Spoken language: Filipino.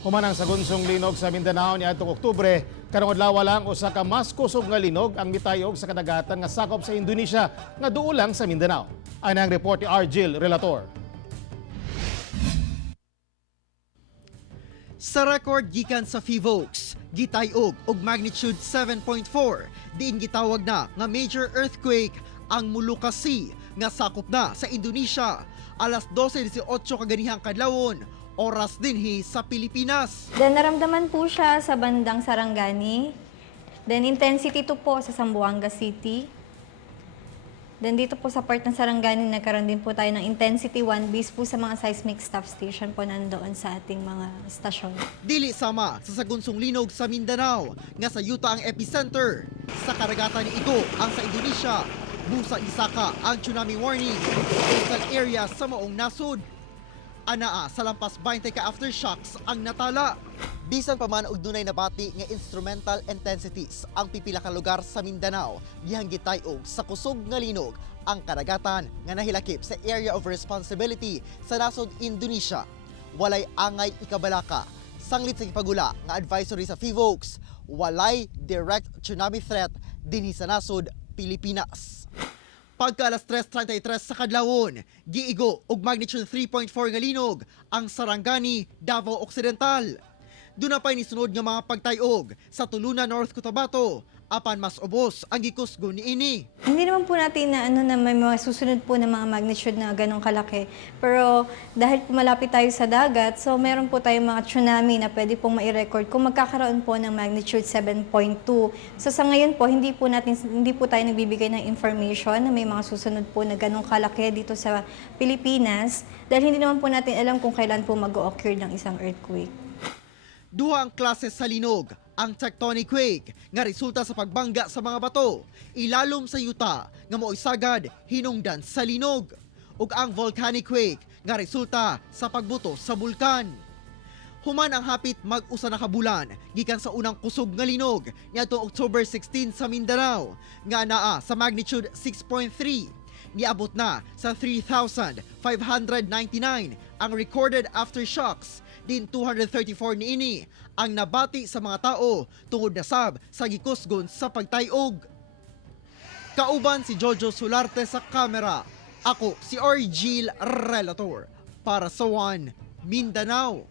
Humanang sa gunsong linog sa Mindanao niadtong Oktubre, karong adlaw lang usa ka mas kusog nga linog ang mitayog sa kadagatan nga sakop sa Indonesia nga duol lang sa Mindanao. Ana ang report ni Argil Relator. Sa record gikan sa PHIVOLCS, gitayog og magnitude 7.4, diin gitawag na nga major earthquake ang Molucca nga sakop na sa Indonesia. Alas 12:18 kaganihang kadlawon, oras dinhi sa Pilipinas. Then naramdaman po siya sa bandang Sarangani. Then intensity 2 po sa Zamboanga City. Then dito po sa part ng Sarangani, nagkaroon din po tayo ng intensity 1 based po sa mga seismic staff station po nandoon sa ating mga stasyon. Dili sama sa sagunsong linog sa Mindanao nga sa yuta ang epicenter. Sa karagatan ni Igo ang sa Indonesia, busa isaka ang tsunami warning. Coastal area sa maong nasud. Anaa sa lampas 20 ka aftershocks ang natala. Bisan pa man og dunay nabati nga instrumental intensities ang pipila ka lugar sa Mindanao, gihang gitayog sa kusog nga linog ang karagatan nga nahilakip sa area of responsibility sa nasod Indonesia. Walay angay ikabalaka. Sanglit sa gipagula nga advisory sa PHIVOLCS, walay direct tsunami threat dinhi sa nasod Pilipinas. Pagka alas 3:33 sa kadlawon, giigo og magnitude 3.4 nga linog ang Sarangani, Davao Occidental. Doon na pa'y nisunod nga mga pagtayog sa Tulunan, North Cotabato, apan mas ubos ang gikusgo ni ini. Hindi naman po natin na may mga susunod po na mga magnitude na ganong kalaki. Pero dahil po malapit tayo sa dagat, so meron po tayong mga tsunami na pwede pong mai-record kung magkakaroon po ng magnitude 7.2. So sa ngayon po, hindi po tayo nagbibigay ng information na may mga susunod po na ganong kalaki dito sa Pilipinas dahil hindi naman po natin alam kung kailan po mag-o-occur ng isang earthquake. Duha ang klase sa linog, ang tectonic quake nga resulta sa pagbangga sa mga bato, ilalom sa yuta nga mo'y sagad hinungdan sa linog, ug ang volcanic quake nga resulta sa pagbuto sa bulkan. Human ang hapit mag-usa na ka bulan gikan sa unang kusog nga linog niadtong October 16 sa Mindanao nga naa sa magnitude 6.3. Niabot na sa 3,599 ang recorded aftershocks. Din 234 niini ang nabati sa mga tao tungod na sab sa gikusgon sa pagtayog. Kauban si Jojo Sularte sa kamera. Ako si Argil Relator para sa One Mindanao.